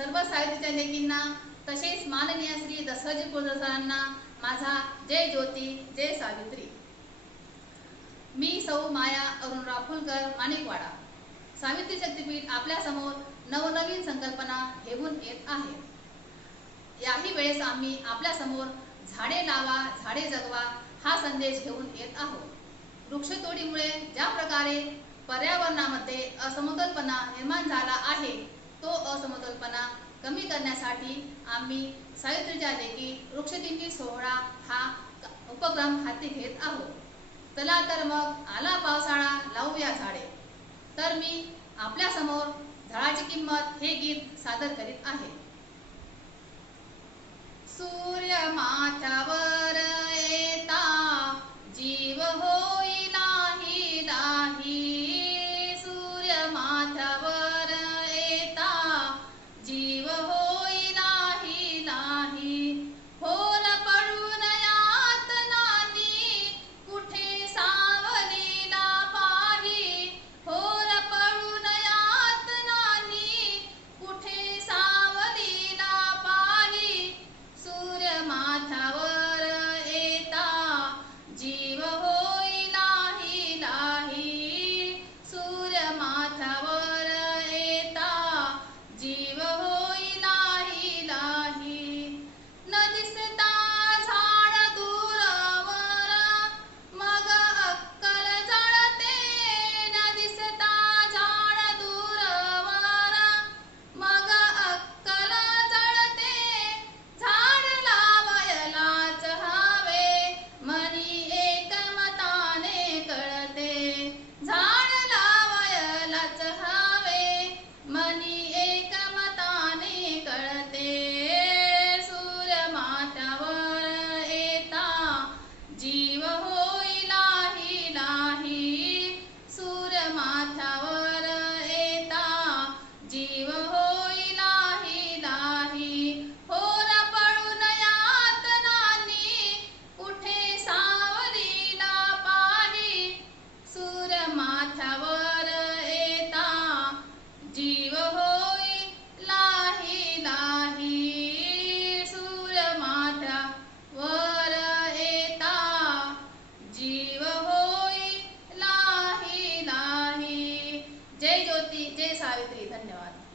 सर्व साहित्याच्या लेखींना तसेच माननीय श्री दसराजी सरांना माझा जय ज्योती जय सावित्री. मी सौ माया अरुणराव फुलकर माणिकवाडा. सावित्री शक्तीपीठ आपल्यासमोर नवनवीन संकल्पना घेऊन येत आहे. याही वेळेस आम्ही आपल्यासमोर झाडे लावा झाडे जगवा हा संदेश घेऊन येत आहोत. वृक्षतोडीमुळे ज्या प्रकारे पर्यावरणामध्ये असमतोलपणा निर्माण झाला आहे तो असमतोल कमी करण्यासाठी आम्ही सावित्रीच्या लेखी वृक्षदिंडी सोहळा हा उपक्रम हाती घेत आहोत. चला तर मग आला पावसाळा लावूया झाडे. तर मी आपल्यासमोर झाडाची किंमत हे गीत सादर करीत आहे. सूर्य माथ्यावर होती जय सावित्री धन्यवाद.